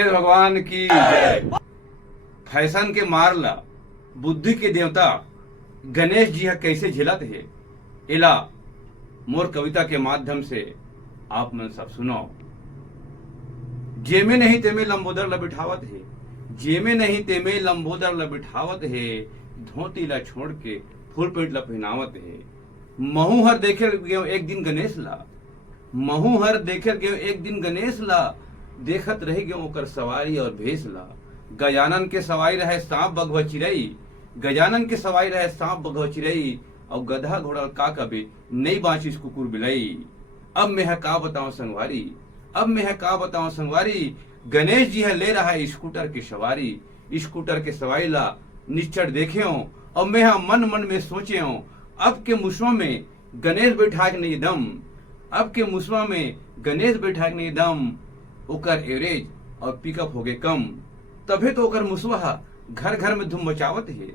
गणेश भगवान की जय। फैशन के मारला बुद्धि के देवता गणेश जी है कैसे झेलत है, इला मोर कविता के माध्यम से आप मन सब सुनो। जेमे नहीं तेमे लंबोदर ल बिठावत है, जेमे नहीं तेमे लंबोदर ल बिठावत है, धोती ला छोड़ के फुल पेंट ला पहनावत है। महू हर देखे गयो एक दिन गणेश ला, महू हर देखे गयो एक दिन गणेश ला, देखत रह गयो ओकर सवारी और भेष ला। गजानन के सवारी रहे सांप बघवा चिरई, गजानन के सवारी रहे सांप बघवा चिरई, और गधा घोड़ा का कबे नहीं बाँचिस कुकुर बिलई। अब मैं है का बताऊं संगवारी, अब मैं है का बताऊं संगवारी, गणेश जी है ले रहा है स्कूटर की सवारी। स्कूटर के सवारी ला निश्चर देखे हो, और मैं मन मन में सोचे हो, अब के मुसवा में गणेश बैठा के नहीं दम, अब के मुसवा में गणेश बैठा के नहीं दम, ओकर एवरेज और पिकअप हो गए कम। तभे तो ओकर मुसवा घर घर में धूम मचावत है,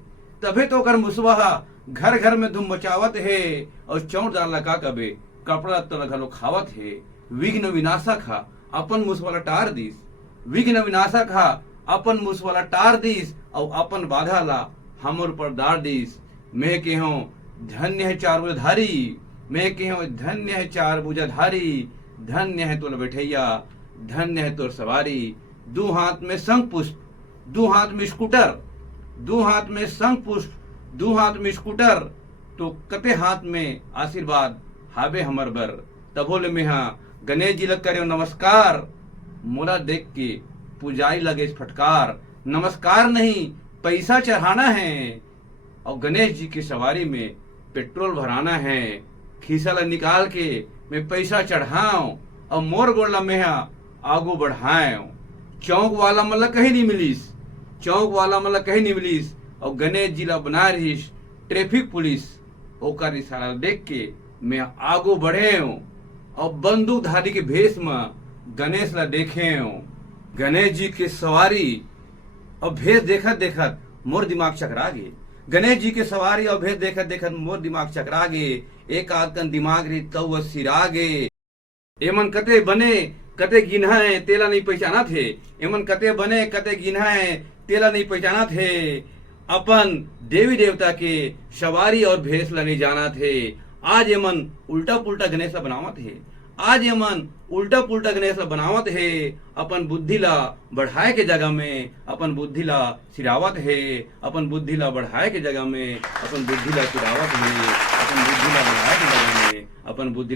तभे तो ओकर मुसवा घर घर में धूम मचावत है, और चौड़ दाल लगा कबे कपड़ा तो घलो खावत है। विघ्न विनाशक हा अपन मुसवाला टार दिस, विघ्न विनाशक हा अपन मुसवाला टार दिस, और अपन बाधा ला हमर पर दार दिस। मैं के हूँ धन्य है चार भुजाधारी, मैं के हूँ धन्य है चार भुजाधारी, धन्य है तोर बैठैया, धन्य है तोर सवारी। दो हाथ में शंख पुष्प, दो हाथ में स्कूटर, दो हाथ में शंख पुष्प, दो हाथ में स्कूटर, तो कते हाथ में आशीर्वाद हावे हमर बर। तबोले में हाँ गणेश जी लग करे नमस्कार, मोला देख के पुजारी लगे फटकार। नमस्कार नहीं पैसा चढ़ाना है, और गणेश जी की सवारी में पेट्रोल भराना है। खीसा ला निकाल के मैं पैसा चढ़ाऊं, और मोर गोला में आगू बढ़ाऊं। चौक वाला मतलब कहीं नहीं मिलीस, चौक वाला मतलब कहीं नहीं मिलीस, और गणेश जी ला बना रहीस ट्रैफिक पुलिस। ओकर इशारा देख के मैं आगू बढ़े हूँ, और बंदूकधारी के भेष में गणेश ला देखे हूँ। गणेश जी की सवारी और भेष देखत देखत मोर दिमाग चकरा गे, गणेश जी के सवारी और भेष देखत देखत मोर दिमाग चकरा गे। एक आदकन दिमाग रे तव सिरा गे। एमन कते बने कते गिन्हा है तेला नहीं पहचाना थे, एमन कते बने कते गिन्हा है तेला नहीं पहचाना थे। अपन देवी देवता के सवारी और भेष ला नहीं जाना थे। आज एमन उल्टा पुल्टा गणेश ला बनावत है, आज एमन उल्टा पुल्टा गणेश ला बनावत है। अपन बुद्धि ला बढ़ाए के जगह में अपन बुद्धि ला सिरावत है, अपन बुद्धि ला बढ़ाए के जगह में अपन बुद्धि ला सिरावत है, अपन बुद्धि ला बढ़ाए के जगह में अपन बुद्धि